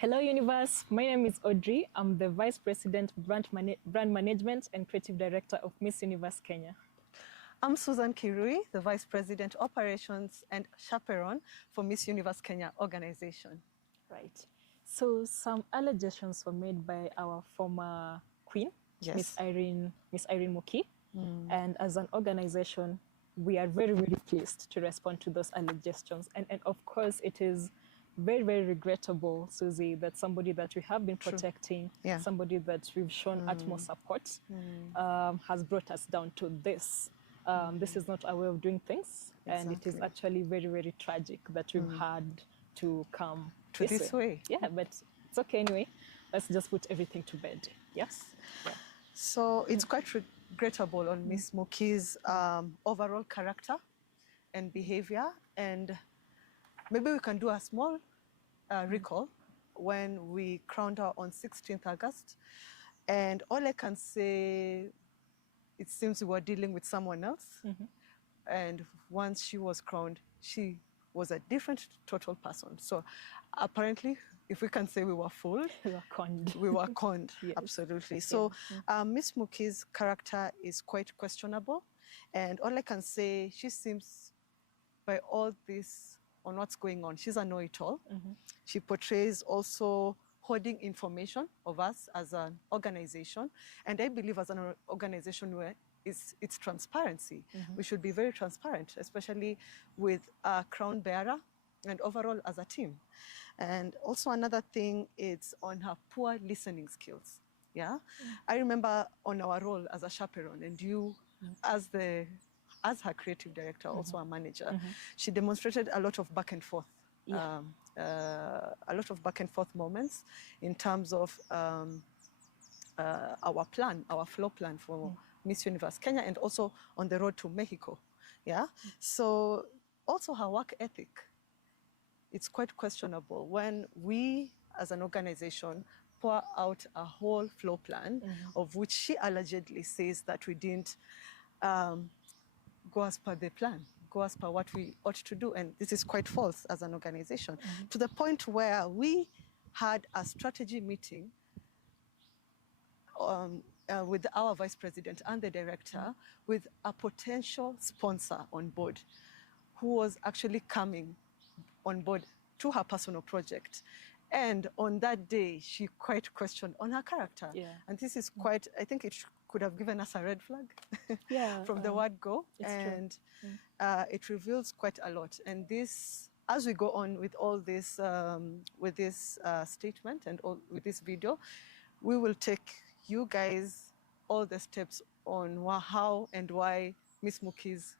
Hello, universe. My name is Audrey. I'm the Vice President, Brand Management and Creative Director of Miss Universe Kenya. I'm Susan Kirui, the Vice President, Operations and Chaperone for Miss Universe Kenya organization. Right. So some allegations were made by our former queen, Yes. Miss Irene Muki. And as an organization, we are very, very pleased to respond to those allegations. And of course, it is very, very regrettable, Susie, that somebody that we have been protecting, somebody that we've shown utmost support, has brought us down to this. This is not our way of doing things. Exactly. And it is actually very, very tragic that we've had to come to this way. Yeah, but it's okay anyway. Let's just put everything to bed. Yes? Yeah. So it's quite regrettable on Miss Muki's overall character and behavior. And maybe we can do a small recall when we crowned her on 16th August. And all I can say, it seems we were dealing with someone else. And once she was crowned, she was a different total person. So apparently, if we can say we were fooled, We were conned. we were conned, Yes. absolutely. So Miss Muki's character is quite questionable. And all I can say, she seems, by all this, on what's going on, she's a know-it-all. She portrays also hoarding information of us as an organization. And I believe as an organization where it's transparency. We should be very transparent, especially with a crown bearer and overall as a team. And also another thing is on her poor listening skills. Yeah, I remember on our role as a chaperone, and you as her creative director, also a manager, she demonstrated a lot of back and forth. A lot of back and forth moments in terms of our floor plan for Miss Universe Kenya, and also on the road to Mexico. Yeah. So also her work ethic, it's quite questionable when we as an organization pour out a whole floor plan of which she allegedly says that we didn't go as per the plan, go as per what we ought to do. And this is quite false as an organization, to the point where we had a strategy meeting with our vice president and the director, with a potential sponsor on board, who was actually coming on board to her personal project. And on that day, she quite questioned on her character. Yeah. And this is quite, I think it could have given us a red flag from the word go. And it reveals quite a lot. And this, as we go on with all this, with this statement and with this video, we will take you guys all the steps on how and why Miss Muki's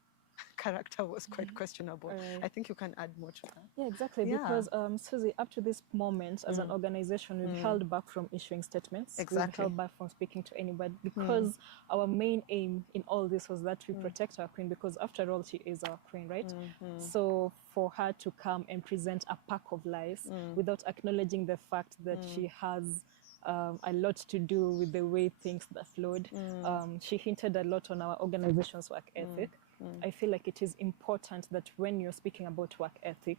character was quite questionable. I think you can add more to that. Yeah, exactly. Because, Susie, up to this moment, as an organization, we've held back from issuing statements. Exactly. We've held back from speaking to anybody because our main aim in all this was that we protect our queen, because after all, she is our queen, right? So for her to come and present a pack of lies without acknowledging the fact that she has a lot to do with the way things that flowed. She hinted a lot on our organization's work ethic. I feel like it is important that when you're speaking about work ethic,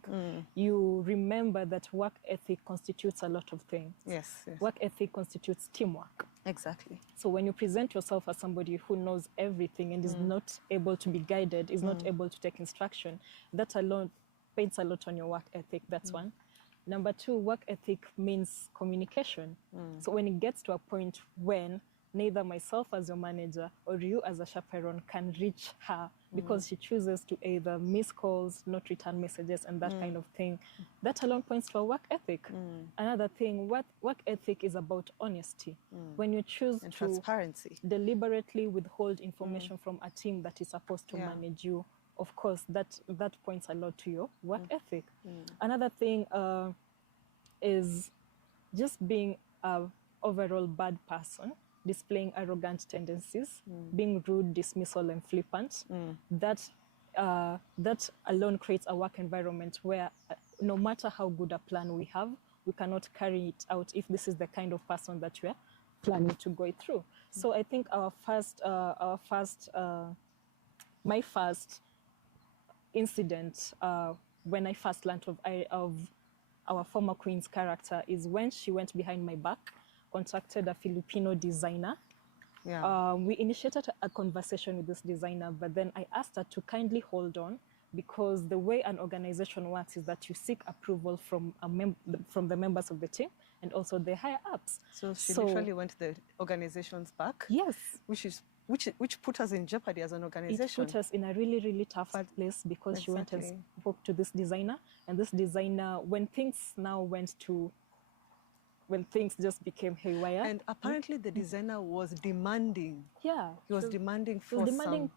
you remember that work ethic constitutes a lot of things. Yes. Work ethic constitutes teamwork. Exactly. So when you present yourself as somebody who knows everything and is not able to be guided, is not able to take instruction, that alone paints a lot on your work ethic. That's one. Number two, work ethic means communication. So when it gets to a point when neither myself as your manager or you as a chaperone can reach her because she chooses to either miss calls, not return messages, and that kind of thing, that alone points to a work ethic. Another thing, work ethic is about honesty. When you choose And to transparency. deliberately withhold information from a team that is supposed to manage you, of course, that points a lot to your work ethic. Another thing is just being an overall bad person, displaying arrogant tendencies, being rude, dismissal, and flippant. That alone creates a work environment where no matter how good a plan we have, we cannot carry it out if this is the kind of person that we are planning to go through. So I think my first incident when I first learned of our former queen's character is when she went behind my back, contacted a Filipino designer. Yeah. We initiated a conversation with this designer, but then I asked her to kindly hold on, because the way an organization works is that you seek approval from from the members of the team and also the higher ups. So she literally went the organization's back. Yes. Which put us in jeopardy as an organization. It put us in a really, really tough place, because she went and spoke to this designer, and this designer, when things just became haywire. And apparently the designer was demanding. Yeah. He was demanding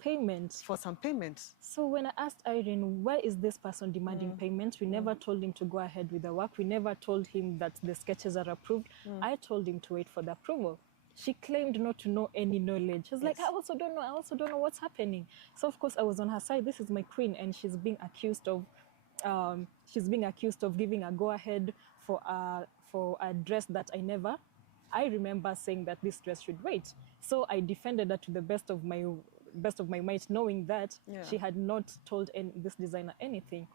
payment. For some payment. So when I asked Irene, why is this person demanding payment? We never told him to go ahead with the work. We never told him that the sketches are approved. I told him to wait for the approval. She claimed not to know any knowledge. She was like, I also don't know what's happening. So of course I was on her side. This is my queen, and she's being accused of giving a go-ahead for a dress that I remember saying that this dress should wait. So I defended her to the best of my might, knowing that she had not told this designer anything,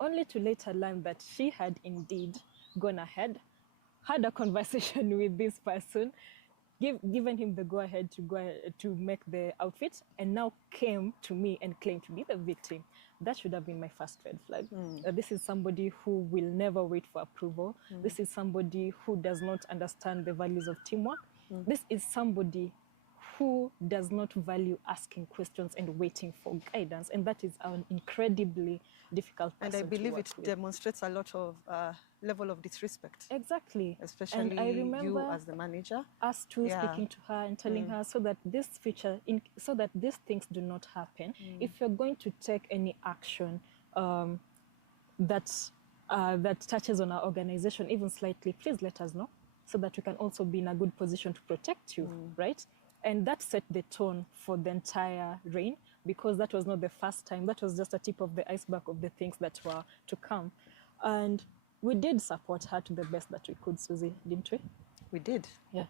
only to later learn that she had indeed gone ahead, had a conversation with this person, given him the go-ahead to make the outfit, and now came to me and claimed to be the victim. That should have been my first red flag. This is somebody who will never wait for approval. This is somebody who does not understand the values of teamwork. This is somebody who does not value asking questions and waiting for guidance. And that is an incredibly difficult person. And I believe it with. demonstrates a lot of level of disrespect. Exactly. Especially and I remember you as the manager. Us two speaking to her and telling her, so that these things do not happen. If you're going to take any action that touches on our organization, even slightly, please let us know, so that we can also be in a good position to protect you, right? And that set the tone for the entire reign, because that was not the first time. That was just a tip of the iceberg of the things that were to come. And we did support her to the best that we could, Susie, didn't we? We did. Yeah,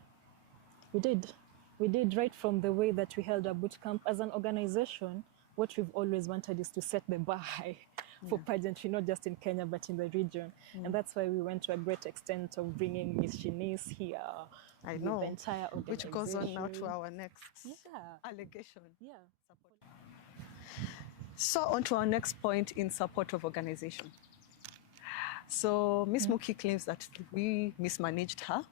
we did. We did, right from the way that we held our boot camp. As an organization, what we've always wanted is to set the bar high for pageantry, not just in Kenya, but in the region. And that's why we went to a great extent of bringing Miss Shanice here. I know. The entire organization. Which goes on now to our next allegation. Yeah. So on to our next point in support of organization. So Miss Muki claims that we mismanaged her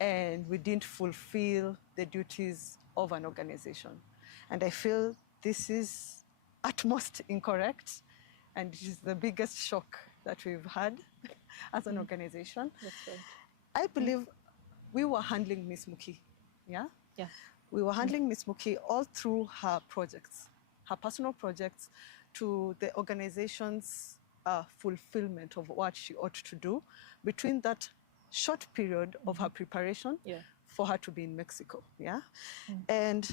and we didn't fulfill the duties of an organization. And I feel this is at most incorrect, and it is the biggest shock that we've had as an organization. That's right. I believe we were handling Miss Muki, yeah? Yeah. We were handling Miss Muki all through her projects, her personal projects, to the organization's fulfillment of what she ought to do between that short period of her preparation for her to be in Mexico, yeah? And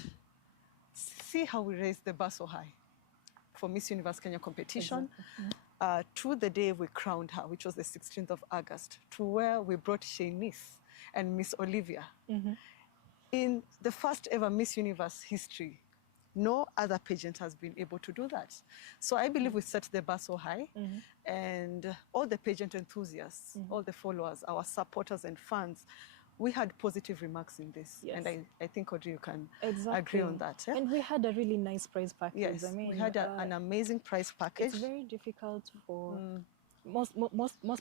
see how we raised the bar so high for Miss Universe Kenya competition, to the day we crowned her, which was the 16th of August, to where we brought Shanice and Miss Olivia. In the first ever Miss Universe history, no other pageant has been able to do that. So I believe we set the bar so high, and all the pageant enthusiasts, all the followers, our supporters and fans, we had positive remarks in this. Yes. And I think, Audrey, you can exactly. agree on that. Yeah? And we had a really nice prize package. Yes, I mean, we had an amazing prize package. It's very difficult for most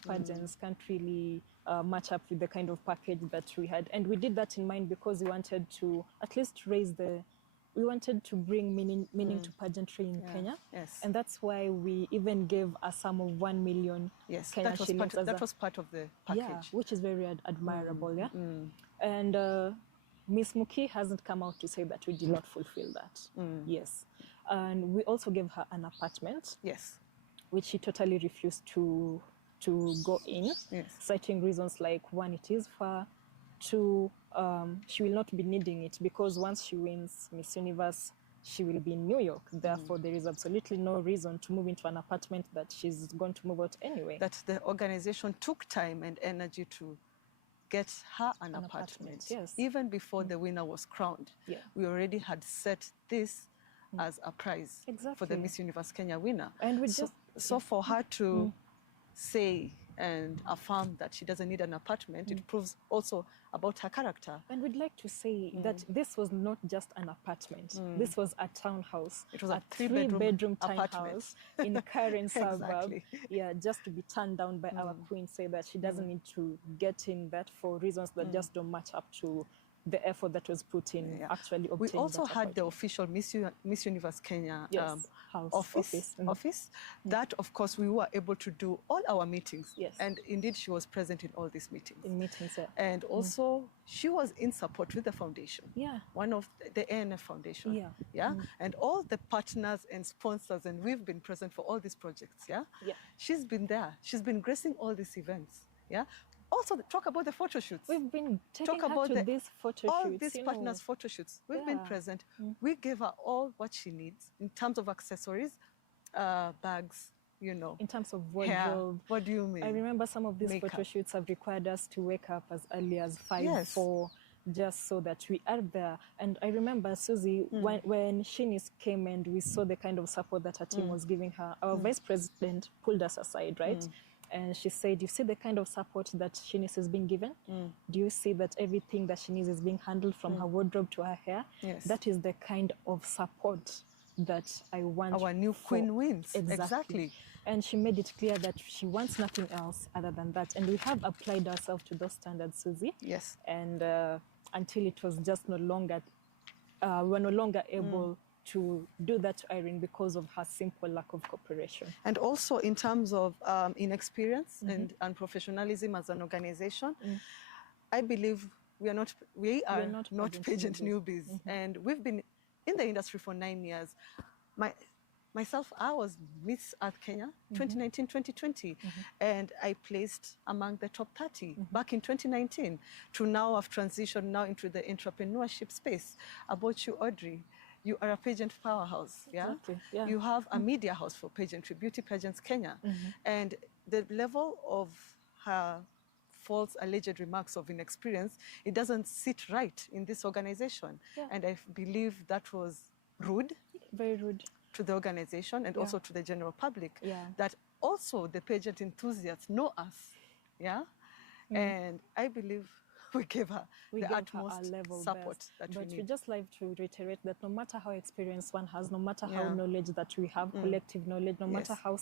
pageants can't really match up with the kind of package that we had. And we did that in mind because we wanted to at least we wanted to bring meaning to pageantry in Kenya. Yes. And that's why we even gave a sum of 1 million Kenya shillings. That was part of the package. Yeah, which is very admirable, yeah? And Miss Muki hasn't come out to say that we did not fulfill that. Yes. And we also gave her an apartment. Yes. Which she totally refused to go in, citing reasons like, one, it is far, two, she will not be needing it because once she wins Miss Universe, she will be in New York. Therefore, there is absolutely no reason to move into an apartment that she's going to move out anyway. That the organization took time and energy to get her an apartment. Yes. Even before the winner was crowned. Yeah. We already had set this as a prize for the Miss Universe Kenya winner. And we so for her to say and affirm that she doesn't need an apartment, it proves also about her character. And we'd like to say that this was not just an apartment. This was a townhouse. It was a three-bedroom apartment. townhouse in Karen suburb. Exactly. Yeah, just to be turned down by our queen, say that she doesn't need to get in that for reasons that just don't match up to the effort that was put in actually obtaining. We also that had the apartment. official Miss Universe Kenya office. office. That, of course, we were able to do all our meetings. Yes. And indeed, she was present in all these meetings. In meetings, yeah. And also, she was in support with the foundation. Yeah. One of the ANF Foundation. Yeah. Yeah. And all the partners and sponsors, and we've been present for all these projects. Yeah. Yeah. She's been there. She's been gracing all these events. Yeah. Also, talk about the photo shoots. We've been taking her to these photo all shoots. these partners' photo shoots. We've been present. We gave her all what she needs in terms of accessories, bags, you know. In terms of wardrobe. Hair. What do you mean? I remember some of these Makeup. photo shoots have required us to wake up as early as 5, 4, just so that we are there. And I remember, Susie, when Shinis came and we saw the kind of support that her team was giving her, our vice president pulled us aside, right? And she said, you see the kind of support that Shinis is being given? Do you see that everything that she needs is being handled from her wardrobe to her hair? Yes. That is the kind of support that I want. Our new queen wins. Exactly. And she made it clear that she wants nothing else other than that. And we have applied ourselves to those standards, Susie. Yes. And until it was just no longer, we're no longer able to do that to Irene because of her simple lack of cooperation. And also in terms of inexperience and unprofessionalism as an organization, I believe we are not pageant newbies. And we've been in the industry for 9 years. Myself, I was Miss Earth Kenya 2019-2020, and I placed among the top 30 back in 2019. To now, I've transitioned now into the entrepreneurship space. About you, Audrey, you are a pageant powerhouse, yeah? Exactly, yeah. You have a media house for pageantry, Beauty Pageants Kenya. And the level of her false alleged remarks of inexperience, it doesn't sit right in this organization. Yeah. And I believe that was rude. Very rude. To the organization and also to the general public. Yeah. That also the pageant enthusiasts know us, yeah? And I believe we gave her the utmost support that we need. But we just like to reiterate that no matter how experienced one has, no matter how knowledge that we have, collective knowledge, no matter how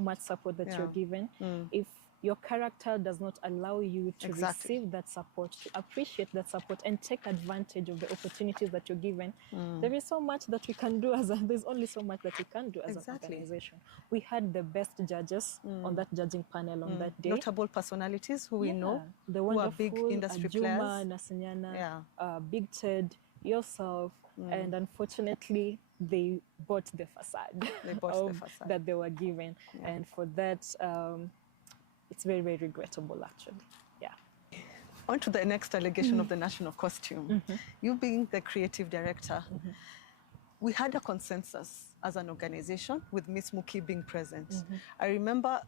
much support that you're given, if your character does not allow you to receive that support, to appreciate that support, and take advantage of the opportunities that you're given, there is so much that we can do there's only so much that we can do as an organization. We had the best judges on that judging panel on that day. Notable personalities who we know, the who are big industry players. Nasinyana, Big Ted, yourself, and unfortunately, they bought the facade, that they were given. And for that, it's very, very regrettable, actually. Yeah. On to the next allegation of the national costume. You being the creative director, we had a consensus as an organization with Miss Muki being present. I remember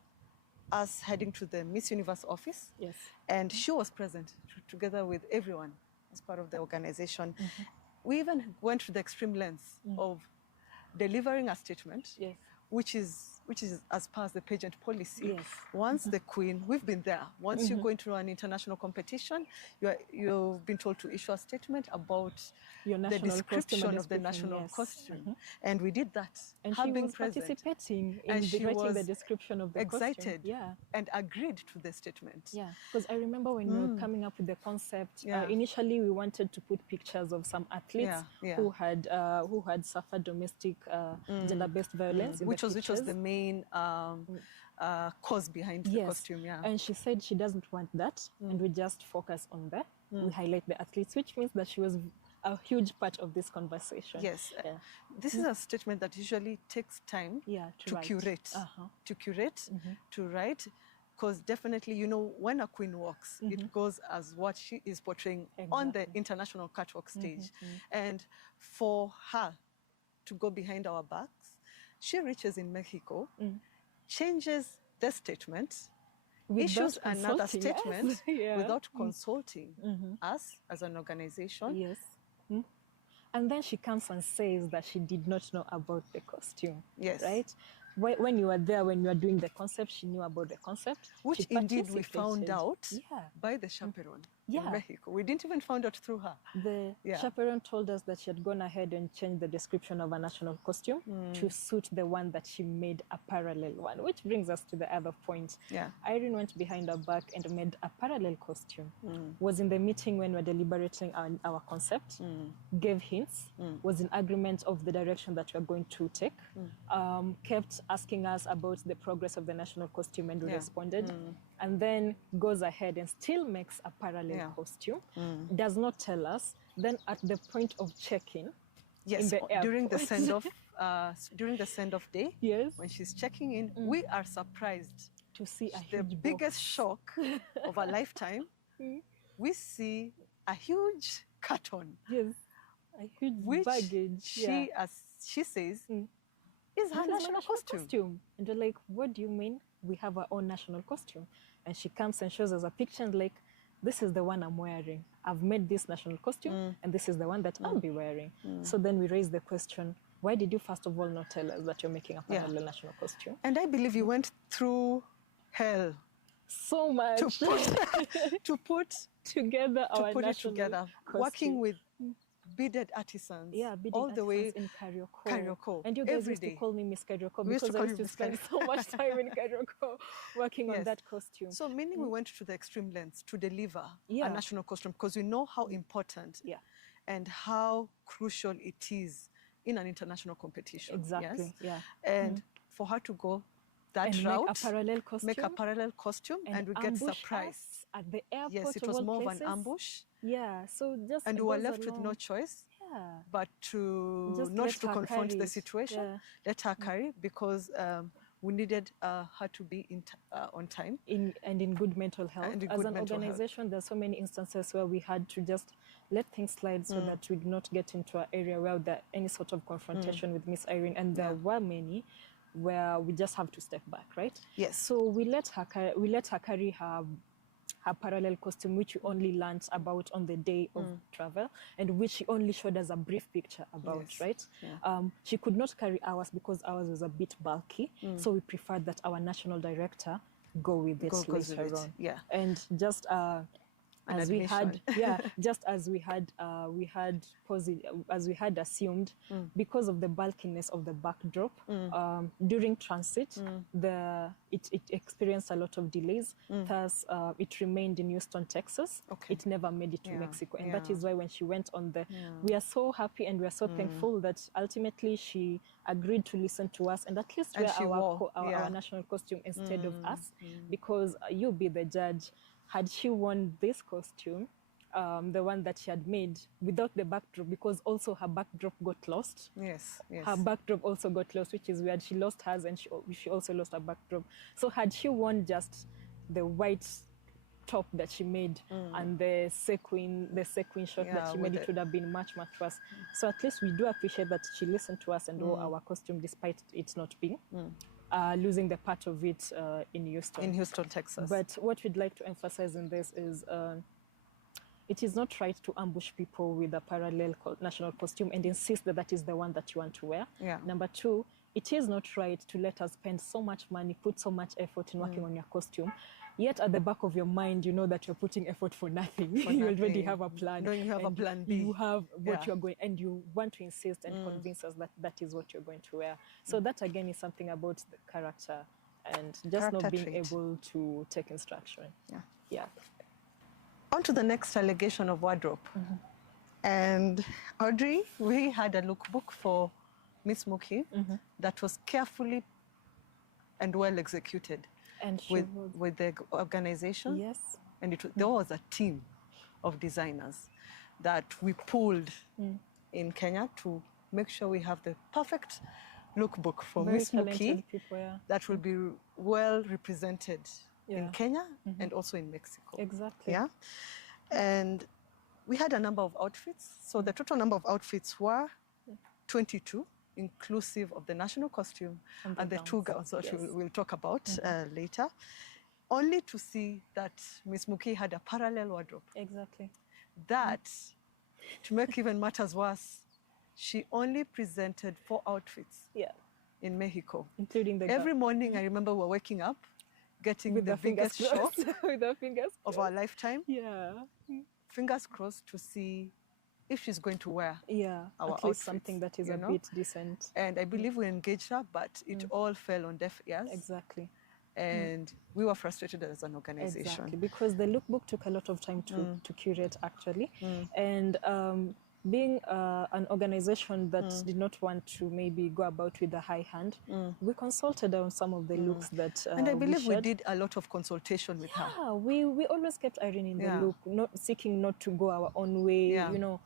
us heading to the Miss Universe office, and she was present together with everyone as part of the organization. We even went to the extreme lengths of delivering a statement, which is as per the pageant policy. Once the queen, we've been there. Once you go into an international competition, you've been told to issue a statement about the description of the national costume. And we did that. And she was participating in writing the description of the costume. Excited and agreed to the statement. Yeah, because I remember when we were coming up with the concept, initially we wanted to put pictures of some athletes who had suffered domestic gender-based violence. Which was the main cause behind the costume. And she said she doesn't want that, and we just focus on that. We highlight the athletes, which means that she was a huge part of this conversation. Yes. This is a statement that usually takes time to curate. To curate, to write, because definitely, you know, when a queen walks, it goes as what she is portraying on the international catwalk stage. And for her to go behind our backs, she reaches in Mexico, changes the statement, issues another statement without consulting us as an organization. And then she comes and says that she did not know about the costume. Right? when you were there, when you were doing the concept, she knew about the concept. Which indeed we found out yeah. by the chaperone yeah. in Mexico. We didn't even find out through her. The chaperone told us that she had gone ahead and changed the description of a national costume to suit the one that she made a parallel one, which brings us to the other point. Yeah. Irene went behind her back and made a parallel costume. Was in the meeting when we were deliberating our concept, gave hints, was in agreement of the direction that we are going to take, kept asking us about the progress of the national costume, and we responded, and then goes ahead and still makes a parallel costume, does not tell us. Then at the point of check-in, yes, in the during the send-off, during the send-off day, yes, when she's checking in, we are surprised to see the biggest shock of a lifetime. We see a huge carton. Yes, a huge which baggage. She, as she says, is her national costume. And we're like, what do you mean? We have our own national costume. And she comes and shows us a picture and like, this is the one I'm wearing. I've made this national costume and this is the one that I'll be wearing. So then we raise the question, why did you first of all not tell us that you're making a parallel national costume? And I believe you went through hell. So much. To put together our national costume. Working with beaded artisans. Yeah, beaded all the way in Karioko. And you guys used to call me Miss Karioko because I used to spend so much time in Karioko working on that costume. So meaning we went to the extreme lengths to deliver a national costume because we know how important and how crucial it is in an international competition. Exactly. Yes? And for her to go that and route, make a parallel costume, and we get surprised at the airport. Yes, it was more of an ambush. Yeah, so just and we were left with no choice but to just not to confront the situation, let her carry, because we needed her to be on time and in good mental health. As an organization, there's so many instances where we had to just let things slide so that we did not get into an area where there any sort of confrontation with Miss Irene, and there were many where we just have to step back, right? Yes. So we let her carry her parallel costume, which we only learned about on the day of travel, and which she only showed us a brief picture about, right? Yeah. She could not carry ours because ours was a bit bulky, so we preferred that our national director go with it later on. Yeah. And just as we had, just as we had assumed, because of the bulkiness of the backdrop, during transit, it experienced a lot of delays. Thus, it remained in Houston, Texas. It never made it to Mexico, and that is why when she went on the, we are so happy and we are so thankful that ultimately she agreed to listen to us and at least wear our national costume instead of us, because you be the judge. Had she worn this costume, the one that she had made without the backdrop, because also her backdrop got lost. Yes. Her backdrop also got lost, which is weird. She lost hers and she also lost her backdrop. So had she worn just the white top that she made and the sequin shot that she made, it would have been much worse. So at least we do appreciate that she listened to us and wore our costume despite it not being. Losing the part of it in Houston. In Houston, Texas. But what we'd like to emphasize in this is it is not right to ambush people with a parallel national costume and insist that that is the one that you want to wear. Yeah. Number two, it is not right to let us spend so much money, put so much effort in working on your costume, yet at the back of your mind, you know that you're putting effort for nothing. You already have a plan. No, you have a plan B. You have what you're going, and you want to insist and convince us that that is what you're going to wear. So that again is something about the character and just not being able to take instruction. Yeah. On to the next allegation of wardrobe. And Audrey, we had a lookbook for Miss Muki that was carefully and well executed. And with the organization. Yes. And there was a team of designers that we pulled in Kenya to make sure we have the perfect lookbook for Miss Muki that will be well represented in Kenya and also in Mexico. Exactly. Yeah. And we had a number of outfits. So the total number of outfits were 22. Inclusive of the national costume and the two gowns that we'll talk about later, only to see that Miss Muki had a parallel wardrobe. Exactly. That, to make even matters worse, she only presented 4 outfits in Mexico. Including the Every morning, I remember we're waking up, getting with the biggest shock with the fingers of our lifetime. Yeah. Fingers crossed to see if she's going to wear our at least outfits, something that is you a know? bit decent. And I believe we engaged her, but it all fell on deaf ears. Exactly. And we were frustrated as an organization. Exactly, because the lookbook took a lot of time to curate, actually. And being an organization that did not want to maybe go about with a high hand, we consulted on some of the looks that and I believe we did a lot of consultation with her. Yeah, we always kept Irene in the look, not seeking not to go our own way, you know.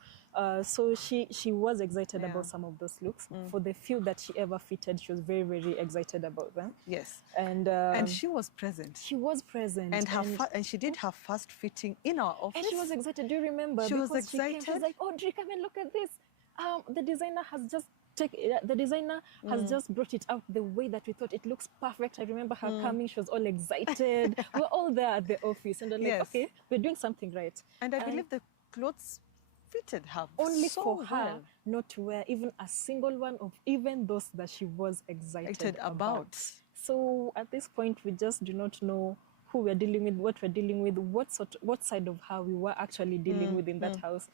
So she was excited about some of those looks. For the few that she ever fitted, she was very, very excited about them. Yes. And she was present. She was present. And she did her first fitting in our office. And she was excited. Do you remember? She was excited. She was like, Audrey, come and look at this. The designer has just brought it out the way that we thought. It looks perfect. I remember her coming. She was all excited. We were all there at the office. And I'm like, okay, we're doing something right. And I believe the clothes fitted her only so for her well. Not to wear even a single one of even those that she was excited about. So at this point, we just do not know who we're dealing with, what we're dealing with, what side of her we were actually dealing with in that house,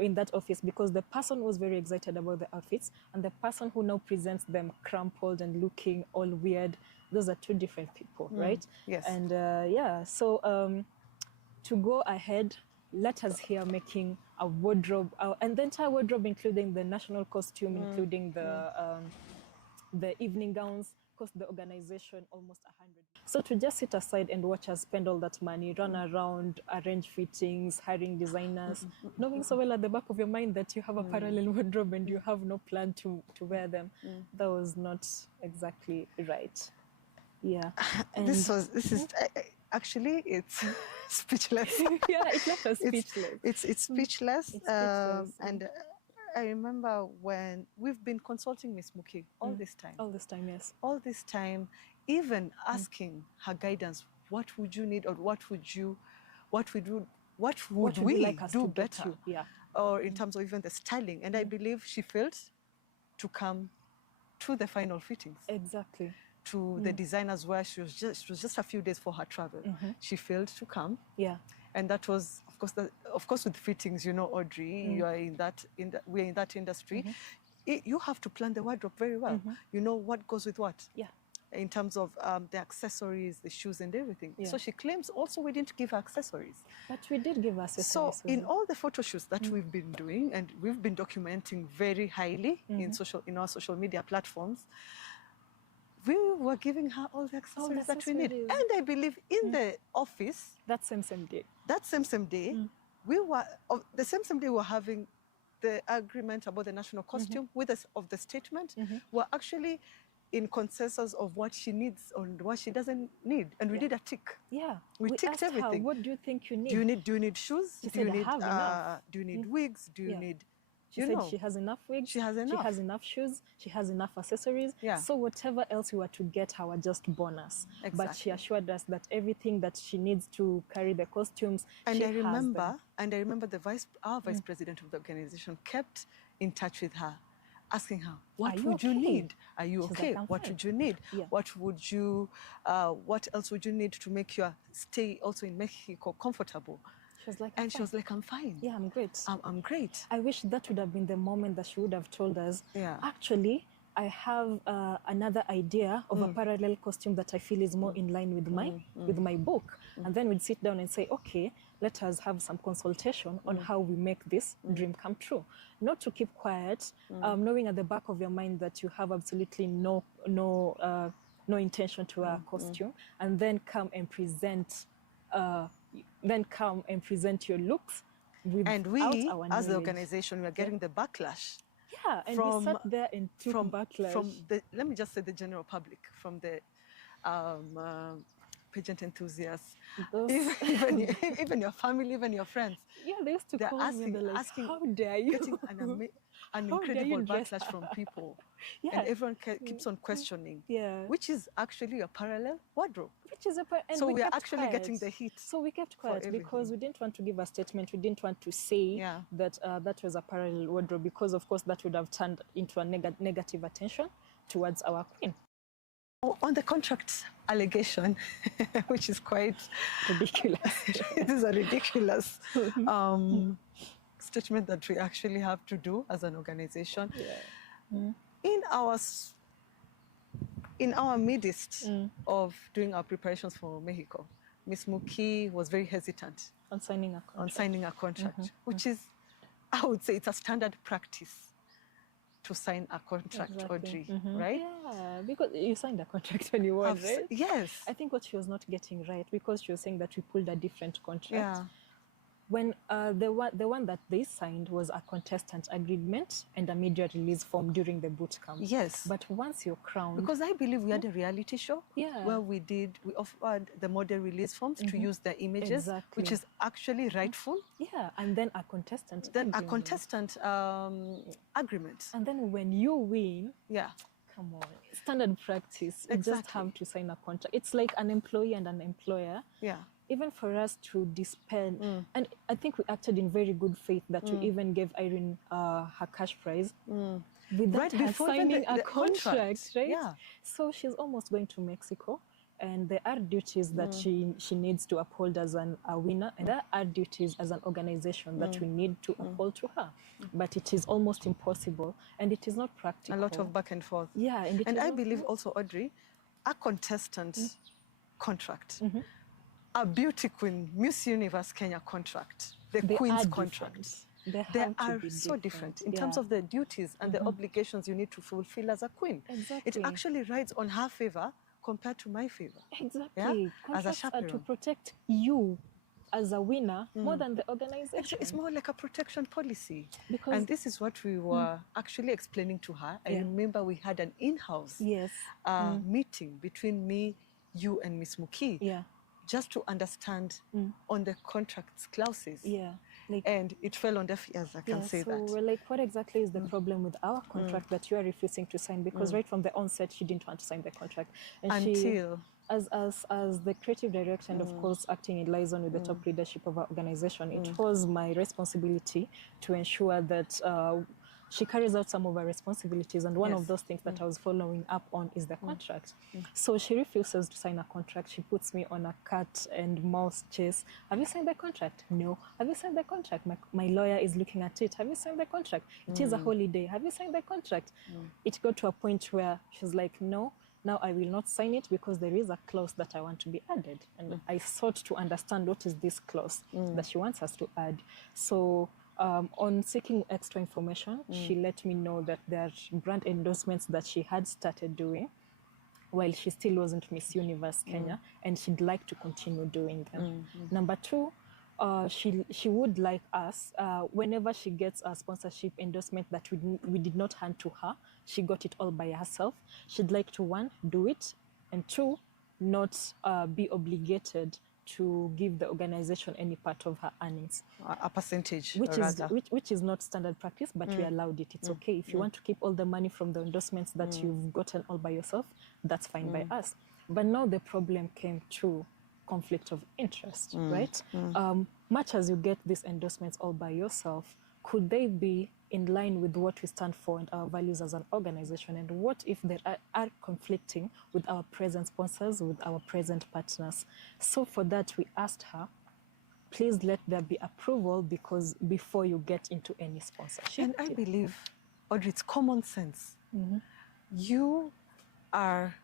in that office, because the person was very excited about the outfits, and the person who now presents them crumpled and looking all weird, those are two different people, right? Yes. And so to go ahead, let us here making a wardrobe, and the entire wardrobe, including the national costume, including the evening gowns, cost the organization almost 100. So to just sit aside and watch us spend all that money, run around, arrange fittings, hiring designers, knowing so well at the back of your mind that you have a parallel wardrobe and you have no plan to wear them, that was not exactly right. Yeah. And this is actually, it's speechless. Yeah, it left us speechless. It's speechless. It's speechless. And I remember when we've been consulting Miss Muki all this time. All this time, yes. All this time, even asking her guidance, what would you need, or what would we like us do to get better? you? Yeah. Or in terms of even the styling. And I believe she failed to come to the final fittings. Exactly. To the designers where she was just a few days for her travel. She failed to come. Yeah. And that was, of course, with fittings, you know, Audrey, you are we're in that industry. You have to plan the wardrobe very well. You know what goes with what. Yeah. In terms of the accessories, the shoes, and everything. Yeah. So she claims also we didn't give her accessories. But we did give her accessories. So in all the photo shoots that we've been doing, and we've been documenting very highly in our social media platforms, we were giving her all the accessories that we need. And I believe in the office, that same day, the same day we were having the agreement about the national costume with us of the statement, we're actually in consensus of what she needs and what she doesn't need. And we did a tick. Yeah. We ticked everything. Her, what do you think you need? Do you need shoes? Do you need wigs? Do you need... She said she has enough wigs. She has enough. She has enough shoes. She has enough accessories. Yeah. So whatever else we were to get her were just bonus. Exactly. But she assured us that everything that she needs to carry the costumes, I remember our vice president of the organization kept in touch with her, asking her, what would you need? Are you okay? What would you need? Yeah. What else would you need to make your stay also in Mexico comfortable? She was like, she was like, I'm fine. Yeah, I'm great. I'm great. I wish that would have been the moment that she would have told us, actually, I have another idea of a parallel costume that I feel is more in line with my book. And then we'd sit down and say, okay, let us have some consultation on how we make this dream come true. Not to keep quiet, knowing at the back of your mind that you have absolutely no intention to wear a costume, and then come and present your looks. And we, as the organization, we are getting the backlash. Yeah, and we sat there and took backlash. From the, let me just say, the general public, from the pageant enthusiasts, even your family, even your friends. Yeah, they used to call me and they're like, asking, how dare you? Getting an incredible backlash from people. Yeah. And everyone keeps on questioning, which is actually a parallel wardrobe. Which is so we are actually getting the heat. So we kept quiet because we didn't want to give a statement. We didn't want to say that that was a parallel wardrobe, because of course that would have turned into a negative attention towards our queen. On the contract allegation, which is quite ridiculous. It is a ridiculous statement that we actually have to do as an organization. Yeah. In our midst of doing our preparations for Mexico, Ms. Muki was very hesitant on signing a contract, which is, I would say, it's a standard practice to sign a contract, Audrey, right? Yeah, because you signed a contract when you won, right? Yes. I think what she was not getting right, because she was saying that we pulled a different contract. Yeah. When the one that they signed was a contestant agreement and a media release form during the boot camp. Yes. But once you're crowned... Because I believe we had a reality show where we offered the model release forms to use their images, which is actually rightful. Yeah, and then a contestant agreement. Agreement. And then when you win... Yeah. Come on. Standard practice. You just have to sign a contract. It's like an employee and an employer. Yeah. Even for us to dispel, and I think we acted in very good faith that we even gave Irene her cash prize without her signing a contract, right? Yeah. So she's almost going to Mexico, and there are duties that she needs to uphold as a winner, and there are duties as an organization that we need to uphold to her. But it is almost impossible, and it is not practical. A lot of back and forth. Yeah, and I believe also, Audrey, a contestant contract. A beauty queen, Miss Universe Kenya contract, the Queen's contract. They are so different in terms of the duties and the obligations you need to fulfill as a queen. Exactly. It actually rides on her favor compared to my favor. Exactly. Yeah? As a chaperone. Are to protect you as a winner more than the organization. It's more like a protection policy. And this is what we were actually explaining to her. I remember we had an in-house meeting between me, you, and Miss Muki. Yeah. Just to understand on the contract's clauses. Yeah. Like, and it fell on deaf ears, I can say that. So we're like, what exactly is the problem with our contract that you are refusing to sign? Because right from the onset, she didn't want to sign the contract. And until... As the creative director and, of course, acting in liaison with the top leadership of our organization, it was my responsibility to ensure that she carries out some of her responsibilities, and one of those things that I was following up on is the contract. So she refuses to sign a contract. She puts me on a cat and mouse chase. Have you signed the contract? No. Have you signed the contract? My lawyer is looking at it. Have you signed the contract? It is a holiday. Have you signed the contract? It got to a point where she's like, no, now I will not sign it because there is a clause that I want to be added. And I sought to understand what is this clause that she wants us to add. So on seeking extra information, she let me know that there are brand endorsements that she had started doing while she still wasn't Miss Universe Kenya, and she'd like to continue doing them. Number two, she would like us, whenever she gets a sponsorship endorsement that we did not hand to her, she got it all by herself. She'd like to, one, do it, and two, not be obligated to give the organization any part of her earnings. A percentage, which is not standard practice, but we allowed it. It's okay. If you want to keep all the money from the endorsements that you've gotten all by yourself, that's fine by us. But now the problem came to conflict of interest, right? Much as you get these endorsements all by yourself, could they be in line with what we stand for and our values as an organization? And what if they are conflicting with our present sponsors, with our present partners? So for that, we asked her, please let there be approval before you get into any sponsorship. And I believe, Audrey, it's common sense. You are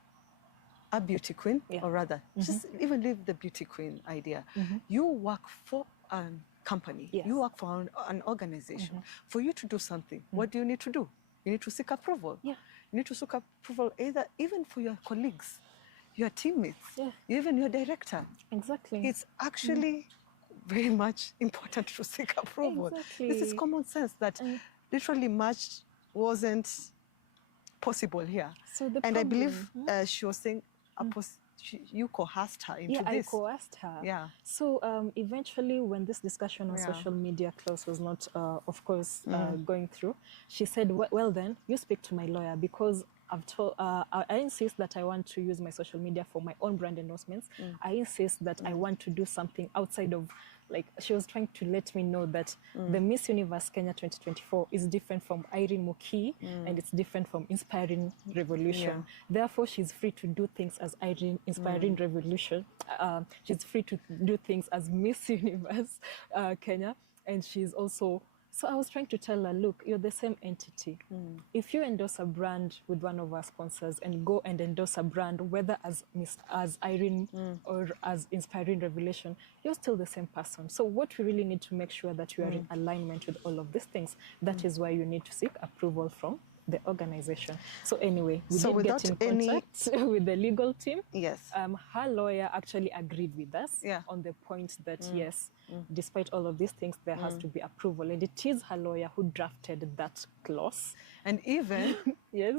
a beauty queen, or rather, just even leave the beauty queen idea. You work for a company, you work for an organization. For you to do something, what do you need to do? You need to seek approval. You need to seek approval even for your colleagues, your teammates, even your director. Exactly. It's actually very much important to seek approval. Exactly. This is common sense that literally much wasn't possible here. So and I believe she was saying you coerced her into this. Yeah, I coerced her. Yeah. So eventually, when this discussion on social media clause was not, of course, going through, she said, well then, you speak to my lawyer, because I insist that I want to use my social media for my own brand endorsements. I insist that I want to do something outside of like she was trying to let me know that the Miss Universe Kenya 2024 is different from Irene Muki and it's different from Inspiring Revolution. Therefore, she's free to do things as Irene Inspiring Revolution. She's free to do things as Miss Universe Kenya, and she's also. So I was trying to tell her, look, you're the same entity. If you endorse a brand with one of our sponsors and go and endorse a brand, whether as Irene or as Inspiring Revelation, you're still the same person. So what we really need to make sure that you are in alignment with all of these things. That is why you need to seek approval from the organization. So anyway, we did get in contact with the legal team. Yes. Her lawyer actually agreed with us on the point that yes, despite all of these things, there has to be approval. And it is her lawyer who drafted that clause. And even yes,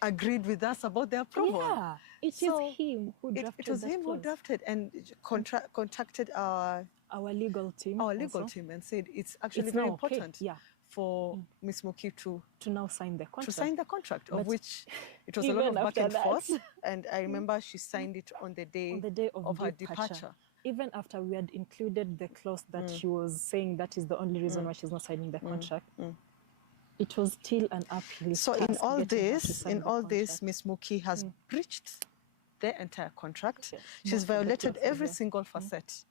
agreed with us about the approval. Yeah, it is him who drafted it was him who drafted and contacted our legal team. Our legal team and said it's actually very important. Yeah. For Miss Muki to now sign the contract. To sign the contract, of which it was a lot of back and forth. And I remember she signed it on the day of her departure. Even after we had included the clause that she was saying that is the only reason why she's not signing the contract, it was still an uphill. So in all this, Miss Muki has breached the entire contract. Yes. She's violated every single facet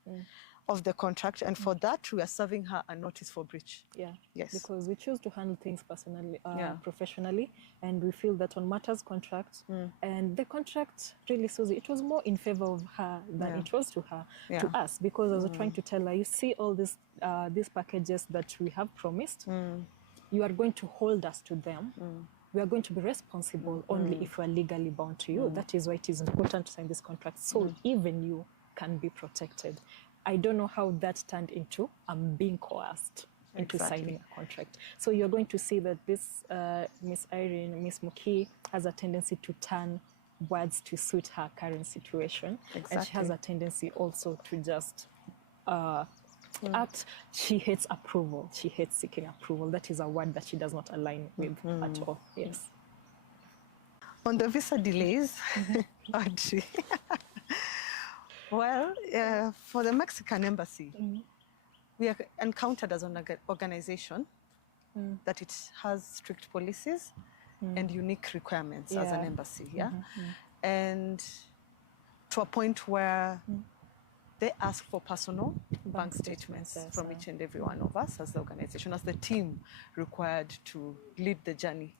of the contract, and for that we are serving her a notice for breach. Yeah. Yes. Because we choose to handle things personally, professionally, and we feel that on matters contract, and the contract really says it was more in favor of her than it was to us, because I was trying to tell her, you see all these packages that we have promised, you are going to hold us to them. We are going to be responsible only if we are legally bound to you. That is why it is important to sign this contract, so even you can be protected. I don't know how that turned into being coerced into signing a contract. So you're going to see that this Miss Irene, Miss Muki, has a tendency to turn words to suit her current situation. Exactly. And she has a tendency also to just act. She hates approval. She hates seeking approval. That is a word that she does not align with at all. Yes. On the visa delays, Audrey. Well, for the Mexican embassy, we are encountered as an organization that it has strict policies and unique requirements as an embassy, and to a point where they ask for personal bank statements from each and every one of us as the organization, as the team required to lead the journey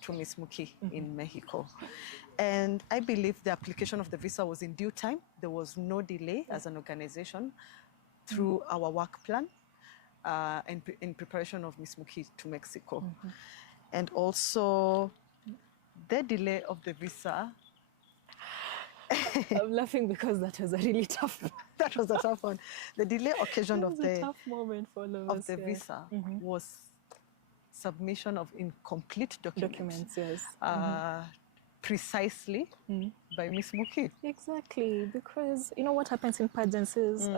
to Miss Muki in Mexico. And I believe the application of the visa was in due time. There was no delay as an organization through our work plan in preparation of Miss Muki to Mexico. And also the delay of the visa. I'm laughing because that was a really tough one. That was a tough one. The delay occasion of the tough moment for all of us, the visa was submission of incomplete documents. Yes. Precisely by Miss Muki. Exactly, because you know what happens in pageants is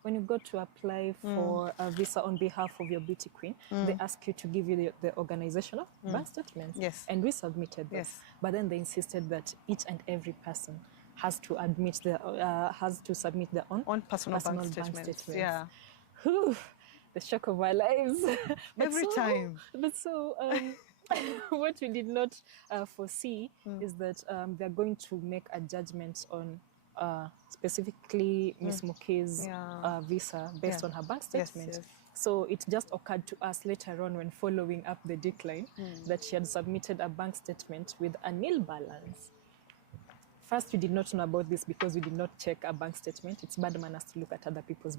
when you go to apply for a visa on behalf of your beauty queen, they ask you to give you the organizational bank statements. Yes. And we submitted this. Yes. But then they insisted that each and every person has to submit their own personal bank statements. Yeah. Whew, the shock of our lives. Every time. But so what we did not foresee is that they're going to make a judgment on specifically Miss Muki's visa based on her bank statement. Yes. So it just occurred to us later on when following up the decline that she had submitted a bank statement with a nil balance. First, we did not know about this because we did not check a bank statement. It's bad manners to look at other people's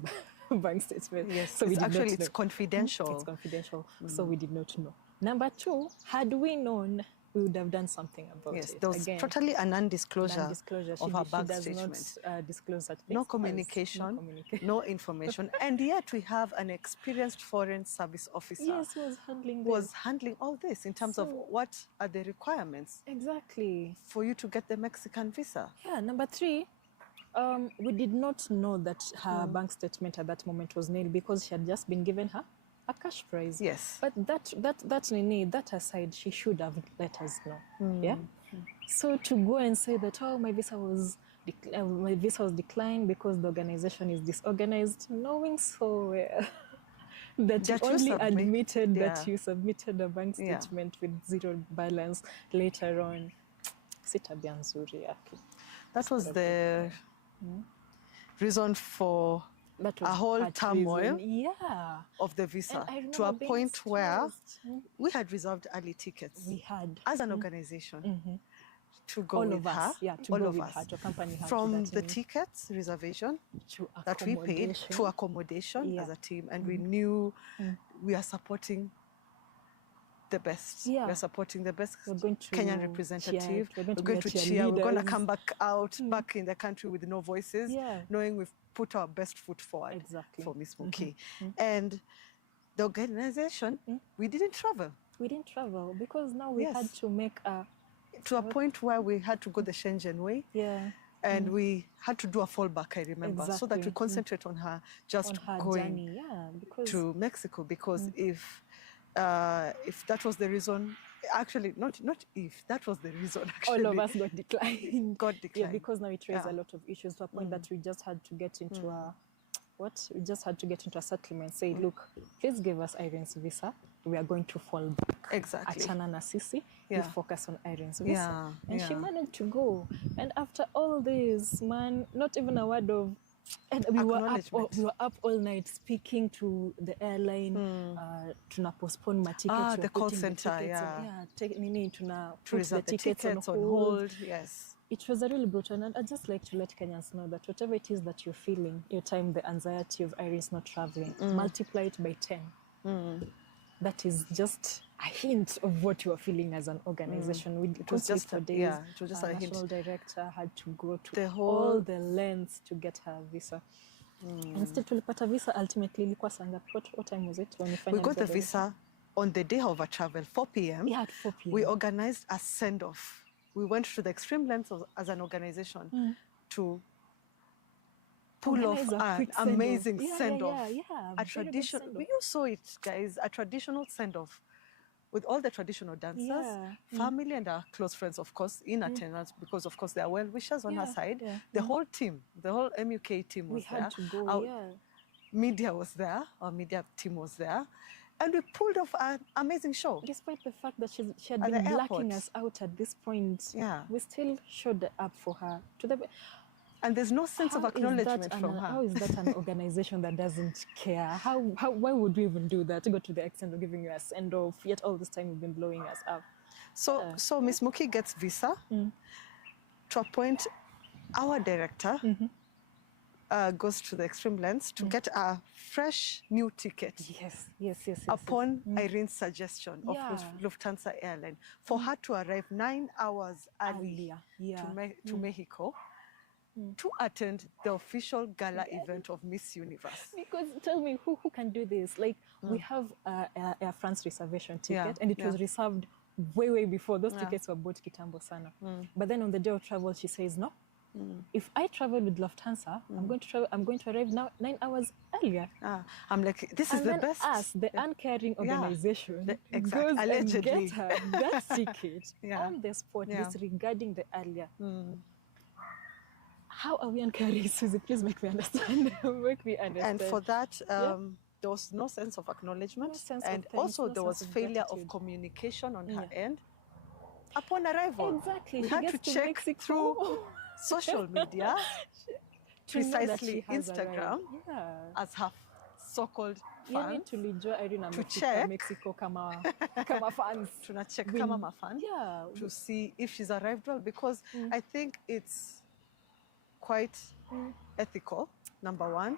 bank statements. Yes, so it's confidential. It's confidential, so we did not know. Number two, had we known, we would have done something about it. Yes, there was totally a non-disclosure of her bank statement. She statement. does not disclose that. No communication, no information. And yet we have an experienced foreign service officer who was handling all this in terms of what are the requirements for you to get the Mexican visa. Yeah, number three, we did not know that her bank statement at that moment was nil because she had just been given her a cash prize. Yes. But that aside, she should have let us know. Yeah. So to go and say that, oh, my visa was my visa was declined because the organization is disorganized, knowing so well that you only admitted that you submitted a bank statement with zero balance later on. That was the reason for a whole turmoil of the visa, to a point where we had reserved early tickets. We had. As an organization. To go all with of us, her, yeah, to all go of with us, her, to accompany her from to the tickets reservation that we paid to accommodation as a team, and we knew we are supporting the best. We are supporting the best Kenyan representative. We're going to cheer. We're going to come back out, back in the country with no voices, knowing we've put our best foot forward for Miss Muki. And the organization, we didn't travel. We didn't travel because now we had to make to a point where we had to go the Shenzhen way. And we had to do a fallback, I remember, so that we concentrate on her just going journey, to Mexico. Because if that was the reason, actually, not if, that was the reason, actually. All of us got declined. Yeah, because now it raised a lot of issues to a point that we just had to get into we just had to get into a settlement, say, look, please give us Irene's visa. We are going to fall back. Exactly. Achana na sisi, we focus on Irene's visa. And she managed to go. And after all this, man, not even a word of... And we were up all night speaking to the airline, to postpone my tickets. The call center, to reserve the tickets on hold. Yes. It was a really brutal, and I'd just like to let Kenyans know that whatever it is that you're feeling, your time, the anxiety of Irene's not traveling, multiply it by 10. That is just a hint of what you are feeling as an organization. It was just a days. It was just a hint. National director had to go to all the lengths to get her visa. And still tulipata visa ultimately ilikuwa saa ngapi? What time was it when you finally we got the visa on the day of our travel, 4 p.m. Yeah, at 4 p.m. We organized a send-off. We went to the extreme lengths as an organization to pull off an amazing send-off. A traditional, you saw it, guys, a traditional send-off with all the traditional dancers, family and our close friends, of course, in attendance, because, of course, there are well-wishers on her side. The whole team, the whole MUK team was there. We had to go, media was there, our media team was there. And we pulled off an amazing show. Despite the fact that she had been blacking us out at this point, we still showed up for her. And there's no sense of acknowledgement from her. How is that an organization that doesn't care? Why would we even do that? To go to the extent of giving you a send-off, yet all this time you've been blowing us up. So Miss Muki gets visa to a point. Our director goes to the extreme lengths to get a fresh new ticket. Yes. Upon Irene's suggestion of Lufthansa Airline for her to arrive 9 hours earlier to Mexico to attend the official gala event of Miss Universe. Because tell me, who can do this? Like, we have Air France reservation ticket, and it was reserved way before. Those tickets were bought kitambo sana. But then on the day of travel, she says, no. If I travel with Lufthansa, I'm going to arrive now 9 hours earlier. I'm like, this is the best. Us, the uncaring organization, goes allegedly and get her that ticket on the spot, disregarding the earlier. How are we uncaring, Susie? Please make me understand. And for that, there was no sense of acknowledgement, and also there was failure of communication on her end. Upon arrival, exactly, we had to check through social media, precisely Instagram, as her so-called fans, to check Mexico kama fans. To check kama mafan, to see if she's arrived well, because I think it's quite ethical, number one,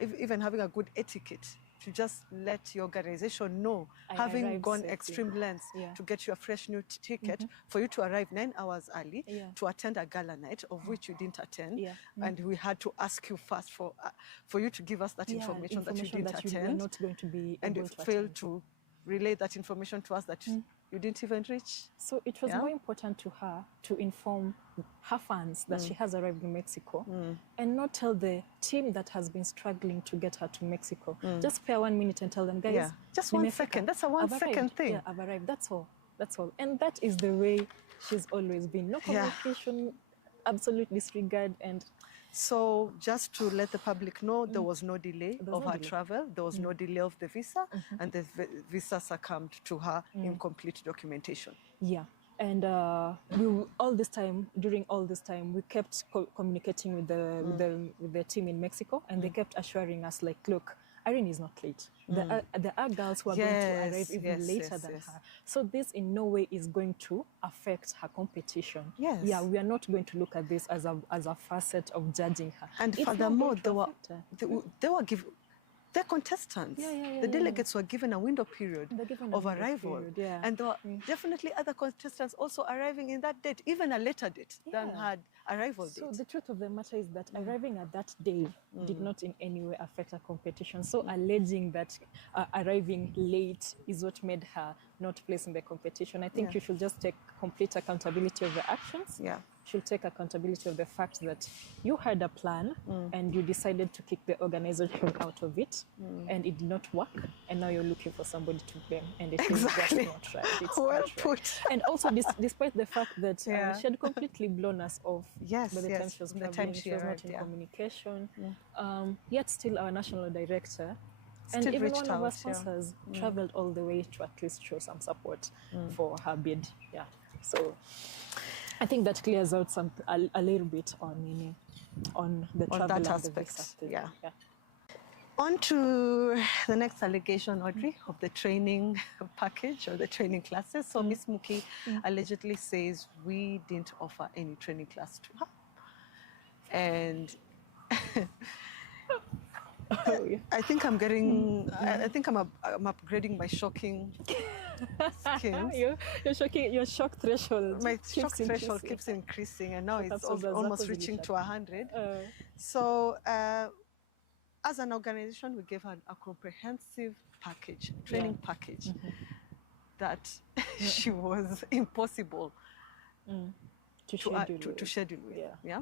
even having a good etiquette, to just let your organization know, having gone extreme lengths to get you a fresh new ticket, for you to arrive 9 hours early to attend a gala night, of which you didn't attend. And we had to ask you first for you to give us that information that you didn't attend. Not going to be and you failed to relay that information to us that you didn't even reach. So it was more important to her to inform her fans that she has arrived in Mexico and not tell the team that has been struggling to get her to Mexico. Just spare 1 minute and tell them, guys, just 1 second. That's a 1 second thing. Yeah, I've arrived. That's all. And that is the way she's always been. No communication. absolutely disregard. And so just to let the public know, there was no delay of her travel. There was no delay of the visa, and the visa succumbed to her incomplete documentation. Yeah. And during all this time, we kept communicating with the team in Mexico, and they kept assuring us, like, look, Irene is not late. There are girls who are going to arrive even later than her. So this in no way is going to affect her competition. Yes. Yeah, we are not going to look at this as a facet of judging her. And it's furthermore, they were given, the contestants, the delegates were given a window period of arrival. And there were definitely other contestants also arriving in that date, even a later date than had arrival date. So the truth of the matter is that arriving at that day did not in any way affect her competition. So alleging that arriving late is what made her not place in the competition, I think you should just take complete accountability of the actions. Yeah. Should take accountability of the fact that you had a plan and you decided to kick the organization out of it, and it did not work, and now you're looking for somebody to blame, and it is just not right. It's well not put. Right. And also, despite the fact that she had completely blown us off by the time she was traveling, she was not in communication, yet still our national director and even one of our sponsors traveled all the way to at least show some support for her bid. Yeah, so I think that clears out a little bit on the travel that and aspect. The yeah. On to the next allegation, Audrey, of the training package or the training classes. So Miss Muki allegedly says we didn't offer any training class to her, and I think I'm getting. I think I'm upgrading my shocking skills. Your shock threshold. My shock threshold keeps increasing, and now it's almost reaching to 100. So, as an organization, we gave her a comprehensive package, training package, that she was impossible to schedule with. Yeah.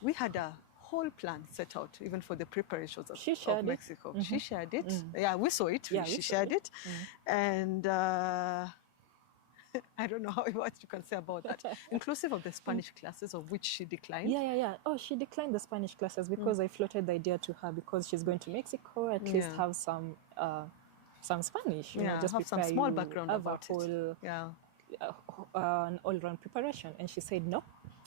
We had a whole plan set out, even for the preparations of Mexico. She shared it. Yeah, we saw it. She shared it. And I don't know what you can say about that. Inclusive of the Spanish classes, of which she declined. Yeah. Oh, she declined the Spanish classes because I floated the idea to her, because she's going to Mexico, at least have some Spanish. You know, just have some small background about it. An all-round preparation. And she said, no,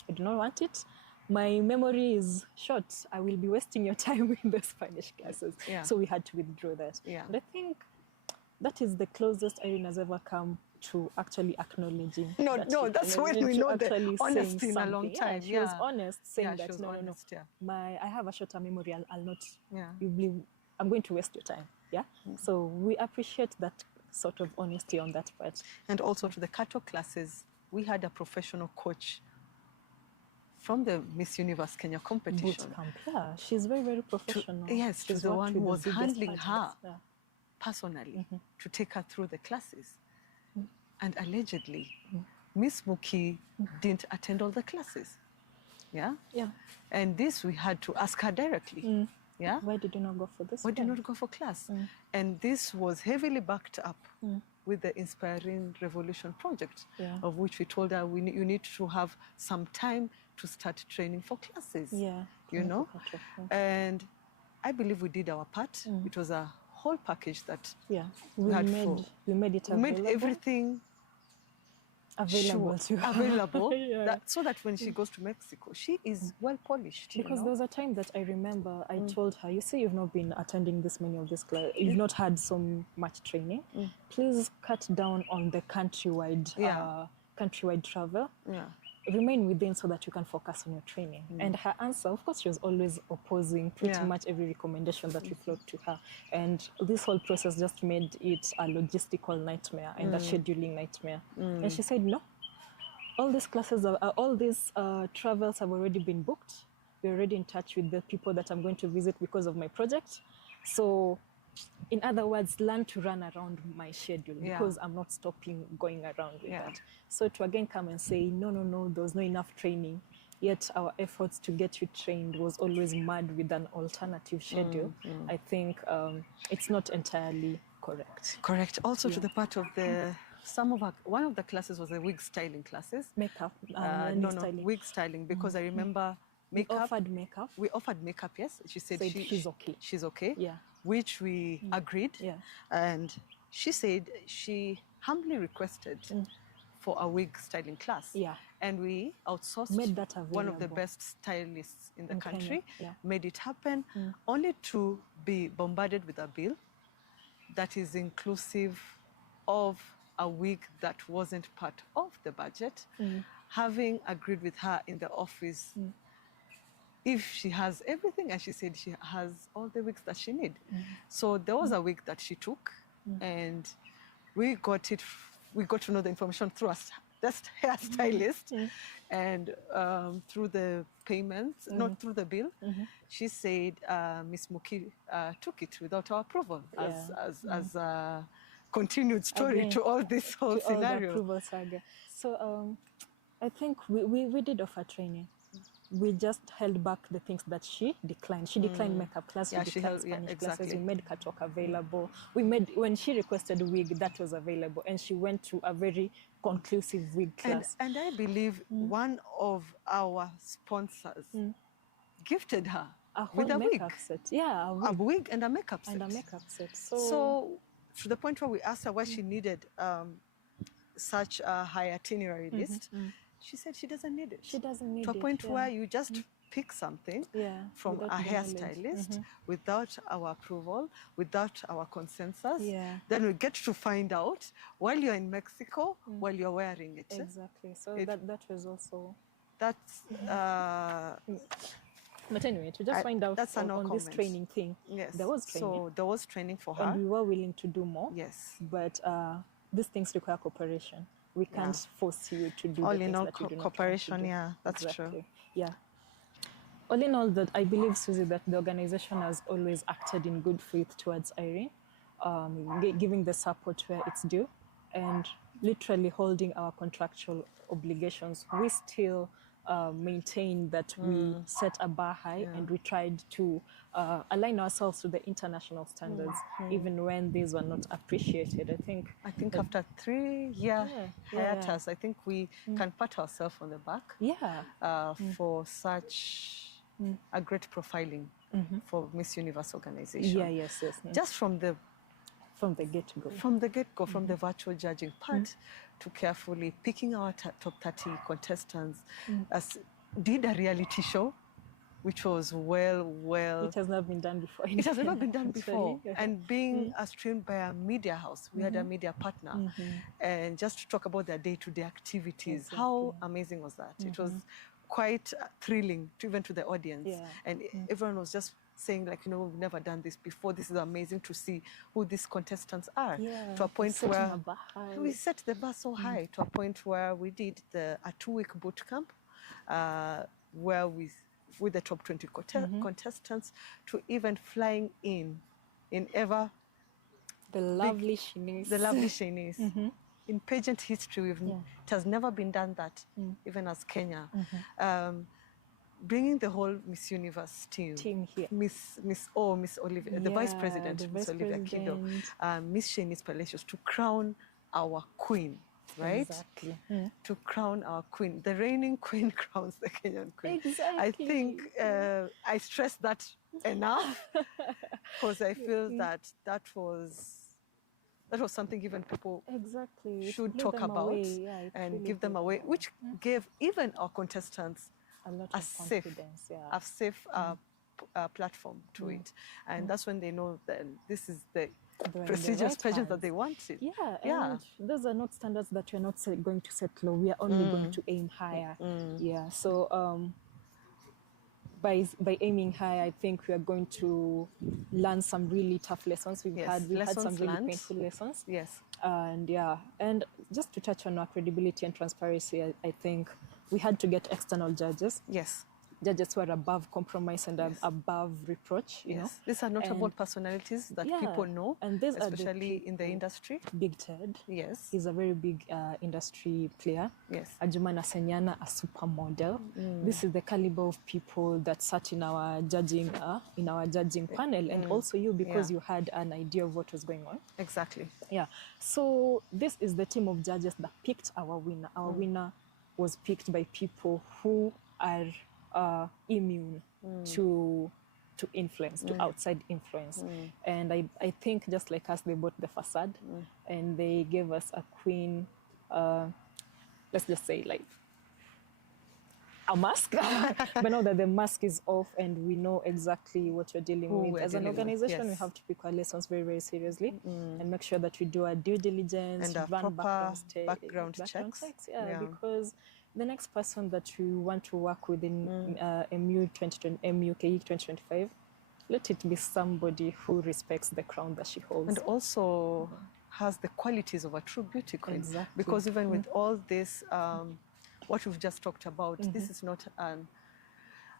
I do not want it. My memory is short. I will be wasting your time in the Spanish classes. So we had to withdraw that. And I think that is the closest Irene has ever come to actually acknowledging. That's when we know the honesty in a long time. She was honest, saying that I have a shorter memory. I'll not. I'm going to waste your time. So we appreciate that sort of honesty on that part. And also to the Kato classes, we had a professional coach from the Miss Universe Kenya competition. Bootcamp, she's very, very professional. She's the one who was handling her personally to take her through the classes. And allegedly, Miss Muki didn't attend all the classes. And this we had to ask her directly. Why did you not go for this? Why did you not go for class? And this was heavily backed up with the Inspiring Revolution project, of which we told her you need to have some time to start training for classes. You know? And I believe we did our part. It was a whole package that we made it available. We made everything available to her. Available, so that when she goes to Mexico, she is well polished. Because there was a time that I remember I told her, you say you've not been attending this many of these classes, you've not had so much training. Please cut down on the countrywide travel. Remain within so that you can focus on your training. And her answer, of course, she was always opposing pretty much every recommendation that we float to her. And this whole process just made it a logistical nightmare and a scheduling nightmare. And she said, no, all these classes, all these travels have already been booked. We're already in touch with the people that I'm going to visit because of my project. So, in other words, learn to run around my schedule because I'm not stopping going around with that. So to again come and say, no, there was not enough training, yet our efforts to get you trained was always mad with an alternative schedule, I think it's not entirely correct. Correct. Also to the part of the one of the classes was the wig styling classes. Makeup, no, styling. wig styling, because I remember makeup. We offered makeup. We offered makeup, yes. She said she's okay. She's okay. Yeah. Which we agreed. Yeah. And she said she humbly requested for a wig styling class. Yeah. And we outsourced Made that available. One of the best stylists in the country. Yeah. Made it happen, only to be bombarded with a bill that is inclusive of a wig that wasn't part of the budget. Having agreed with her in the office, if she has everything, and she said she has all the wigs that she needs. So there was a wig that she took, and we got to know the information through a hairstylist, and through the payments, not through the bill. She said Miss Muki took it without our approval, as a continued story again, to all this whole scenario. All the approval saga. So I think we did offer training. We just held back the things that she declined. She declined makeup class, she declined Spanish classes. We made catwalk available. When she requested a wig, that was available. And she went to a very conclusive wig class. And I believe one of our sponsors gifted her with a wig. Set. Yeah, a wig and a makeup set. And a makeup set. So to the point where we asked her why she needed such a high itinerary list, she said she doesn't need it. She doesn't need it. To a point where you just pick something from a hairstylist without our approval, without our consensus. Then we get to find out while you're in Mexico, while you're wearing it. Exactly. So that was also... That's... But anyway, to just find out on this training thing, there was training. So there was training for her. And we were willing to do more. Yes. But these things require cooperation. We can't force you to do all the things in all, that you do not cooperation, want to do. yeah, that's true. Yeah. All in all, that I believe, Susie, that the organization has always acted in good faith towards Irene, giving the support where it's due, and literally holding our contractual obligations. We still maintain that we set a bar high, and we tried to align ourselves to the international standards, even when these were not appreciated. I think after 3-year hiatus, I think we can pat ourselves on the back for such a great profiling for Miss Universe organization. Just from the get-go. From the get-go, from the virtual judging part, to carefully picking our top 30 contestants, did a reality show, which was well... It has not been done before. It has never been done before. And being streamed by a media house, we had a media partner, and just to talk about their day-to-day activities. How amazing was that? It was quite thrilling, even to the audience. And everyone was just saying, like, we've never done this before. This is amazing to see who these contestants are. To a point where we set the bar so high, to a point where we did a 2-week boot camp, where with the top 20 contestants, to even flying in ever the lovely Shanice. In pageant history, it has never been done that, even as Kenya. Bringing the whole Miss Universe team here. Miss Olivia, the Vice President, Miss Olivia Kido, Miss Shanice Palacios, to crown our queen, right? Exactly. To crown our queen. The reigning queen crowns the Kenyan queen. Exactly. I think I stress that enough, because I feel that was something even people should talk about and give them away, which gave even our contestants a lot of confidence, a safe platform to it. And that's when they know that this is the prestigious pageant that they wanted. And those are not standards that we're not going to set low. We are only going to aim higher. So by aiming high, I think we are going to learn some really tough lessons. We've had some really painful lessons. And just to touch on our credibility and transparency, I think we had to get external judges. judges who are above compromise and above reproach, you know. These are notable personalities that people know, and these especially in the industry. Big Ted. Yes. He's a very big industry player. Yes. Ajuma Nasenyana, a supermodel. This is the caliber of people that sat in our judging panel, and also you, because you had an idea of what was going on. Exactly. Yeah. So this is the team of judges that picked our winner. Our winner was picked by people who are immune to influence, to outside influence. And I think just like us, they bought the facade and they gave us a queen, let's just say like a mask. But now that the mask is off and we know exactly what you're dealing with, as an organization, we have to pick our lessons very, very seriously and make sure that we do our due diligence and run background checks. Yeah, because the next person that we want to work with in MUKE 2025, let it be somebody who respects the crown that she holds. And also has the qualities of a true beauty queen. Exactly. Because even with all this, what we've just talked about, this is not an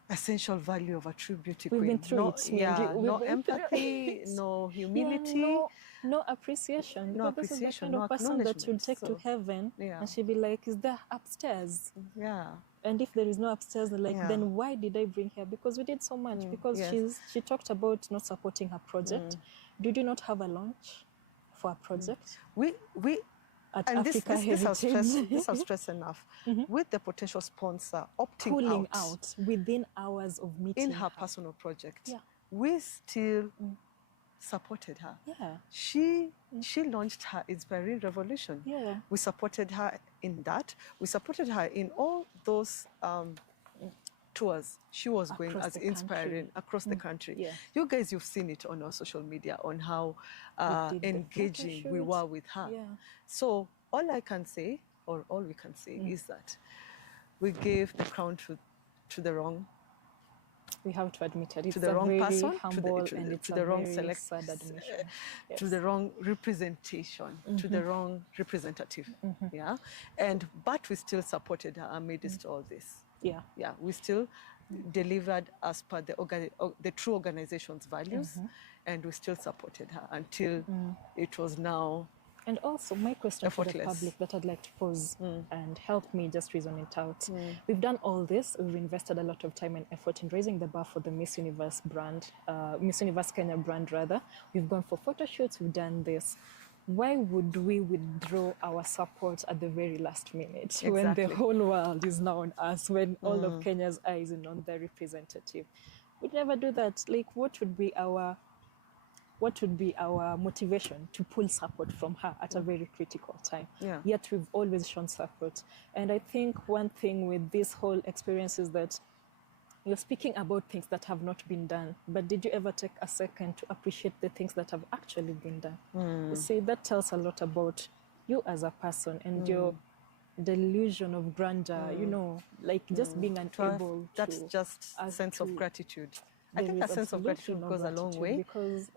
essential value of a true beauty queen. We've been through it. Yeah, no empathy, no humility. No appreciation. No because appreciation, this is the kind of person that you'll take to heaven, yeah. and she'll be like, is there upstairs? Yeah. And if there is no upstairs, like, then why did I bring her? Because we did so much. Because she talked about not supporting her project. Did you not have a launch for a project? This I'll stress enough. With the potential sponsor pulling out within hours of meeting in her personal project, we still supported her. Yeah. She launched her Inspiring Revolution. Yeah. We supported her in that. We supported her in all those tours she was going as inspiring across the country. Yeah. You guys, you've seen it on our social media on how engaging we were with her. Yeah. So all I can say, or all we can say, is that we gave the crown to the wrong. We have to admit it. It's to the wrong person, to the wrong to the wrong representation, to the wrong representative. Yeah, but we still supported her amidst all this. Yeah, yeah, we still delivered as per the true organization's values, and we still supported her until it was now. And also, my question to the public that I'd like to pose and help me just reason it out. We've done all this. We've invested a lot of time and effort in raising the bar for the Miss Universe brand, Miss Universe Kenya brand, rather. We've gone for photo shoots. We've done this. Why would we withdraw our support at the very last minute when the whole world is now on us, when all of Kenya's eyes are on their representative? We'd never do that. Like, what would be our motivation to pull support from her at a very critical time? Yeah. Yet we've always shown support. And I think one thing with this whole experience is that you're speaking about things that have not been done, but did you ever take a second to appreciate the things that have actually been done? You see, that tells a lot about you as a person and your delusion of grandeur, you know, like just being unable to... That's just a sense of gratitude. I think a sense of gratitude goes a long way. Because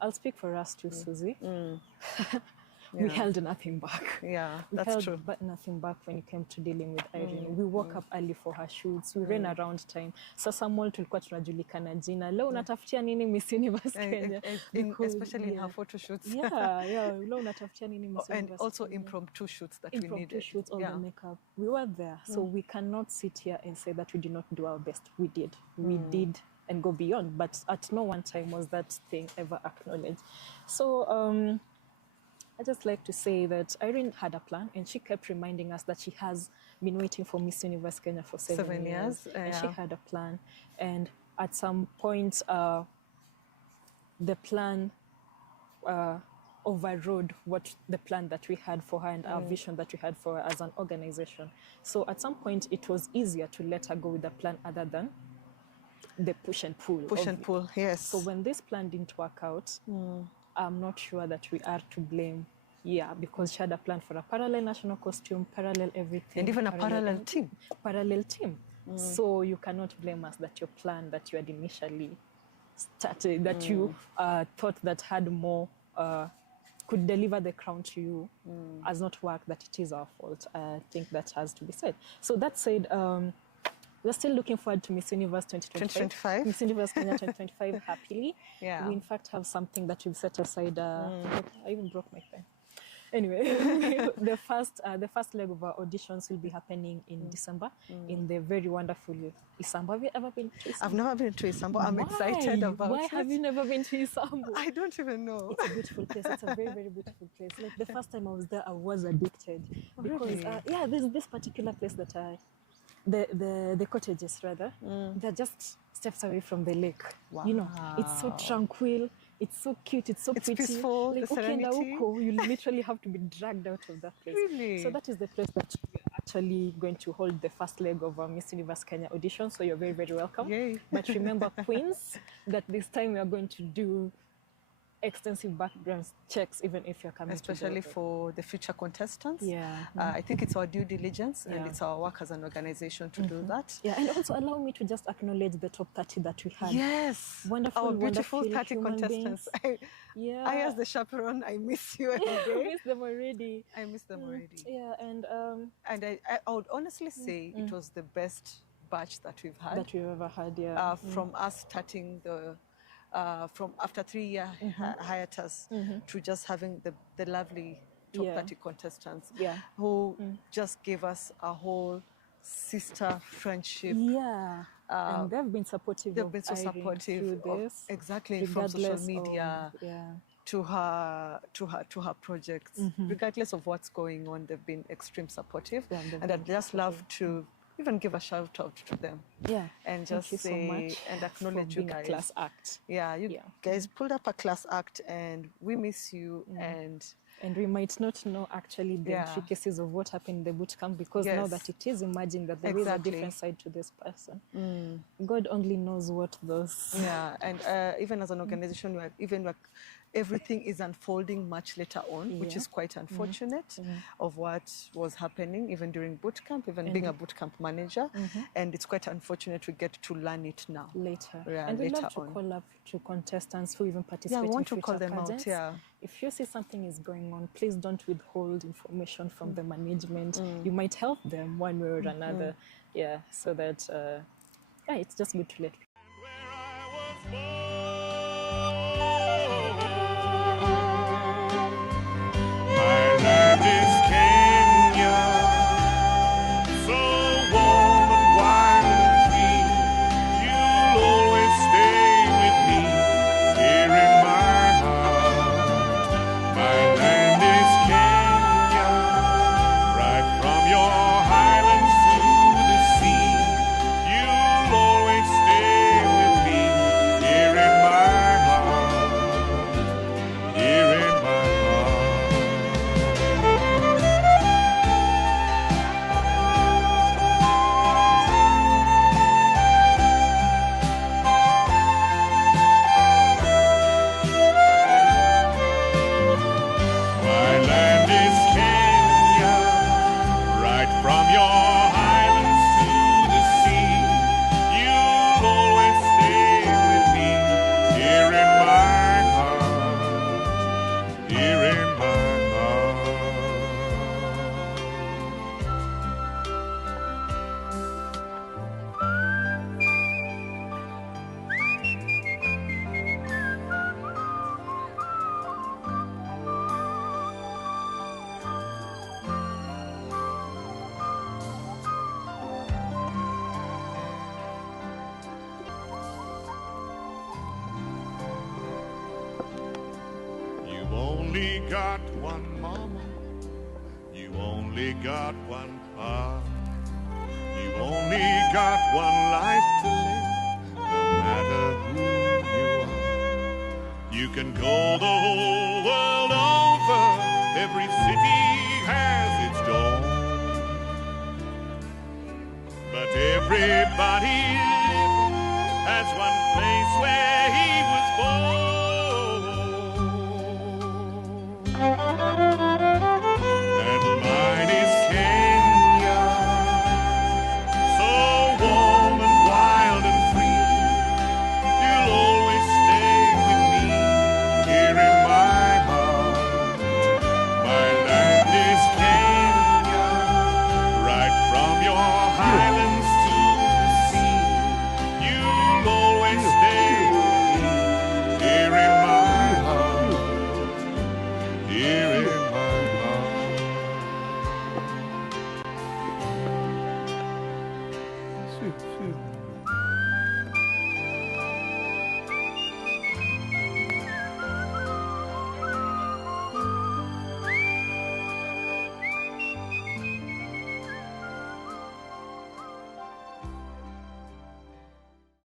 I'll speak for us too, Susie. We held nothing back. Yeah, that's true. But nothing back when it came to dealing with Irene. We woke up early for her shoots. We ran around time. Sasa mall tulikuwa tunajulikana jina. Leo unatafutia nini Miss Universe Kenya? Especially in her photo shoots. Yeah. Leo unatafutia nini Miss Universe And also impromptu shoots that we needed. Impromptu shoots, all the makeup. We were there. So we cannot sit here and say that we did not do our best. We did. We did. And go beyond, but at no one time was that thing ever acknowledged. So I just like to say that Irene had a plan, and she kept reminding us that she has been waiting for Miss Universe Kenya for 7 years. And she had a plan, and at some point the plan overrode the plan that we had for her and our vision that we had for her as an organization. So at some point it was easier to let her go with a plan other than the push and pull. Yes. So when this plan didn't work out, I'm not sure that we are to blame. Yeah, because she had a plan for a parallel national costume, parallel everything. And even a parallel team. Parallel team. So you cannot blame us that your plan that you had initially started, that you thought that had more, could deliver the crown to you, has not worked, that it is our fault. I think that has to be said. So that said, we're still looking forward to Miss Universe 2025. Miss Universe Kenya 2025 happily. Yeah. We in fact have something that we've set aside. I even broke my pen. Anyway, the first leg of our auditions will be happening in December in the very wonderful Isambo. Have you ever been to Isambo? I've never been to Isambo. I'm excited about it. Why have you never been to Isambo? I don't even know. It's a beautiful place. It's a very, very beautiful place. Like the first time I was there, I was addicted. Because, really? There's this particular place that the cottages rather, they're just steps away from the lake. Wow. You know, it's so tranquil. It's so cute. It's so It's pretty. peaceful, Like, the serenity. you literally have to be dragged out of that place. Really? So that is the place that we're actually going to hold the first leg of our Miss Universe Kenya audition. So you're very, very welcome. Yay. But remember, Queens, that this time we are going to do extensive background checks, even if you're coming especially for the future contestants. Yeah. I think it's our due diligence and it's our work as an organization to do that. Yeah, and also allow me to just acknowledge the top 30 that we had. Yes. Wonderful, our beautiful wonderful 30 human contestants. Yeah. I, as the chaperone, I miss you every I day. miss them already. I miss them already. Yeah, and I would honestly say it was the best batch that we've had. That we've ever had, yeah. From us starting from after 3-year hiatus to just having the lovely top 30 contestants who just gave us a whole sister friendship. Yeah. And they've been supportive. They've been so supportive through this, exactly, from social media to her projects. Regardless of what's going on, they've been extreme supportive. Yeah, and I'd just love to even give a shout out to them. Yeah. And just say so much and acknowledge you guys. A class act. Yeah, you guys pulled up a class act and we miss you and we might not know actually the intricacies of what happened in the boot camp because now that it is emerging that there is a different side to this person. God only knows what those... Yeah, and even as an organization, everything is unfolding much later on, which is quite unfortunate of what was happening even during boot camp, even being a boot camp manager. And it's quite unfortunate we get to learn it now. Later. Yeah, and we later love to on. Call up to contestants who even participate I want in to call them pageants. out, If you see something is going on, please don't withhold information from the management. You might help them one way or another. Yeah, so that, it's just good to let people. Got one mama, you only got one pa, you only got one life to live, no matter who you are. You can go the whole world over, every city has its dawn, but everybody has one place where he was born.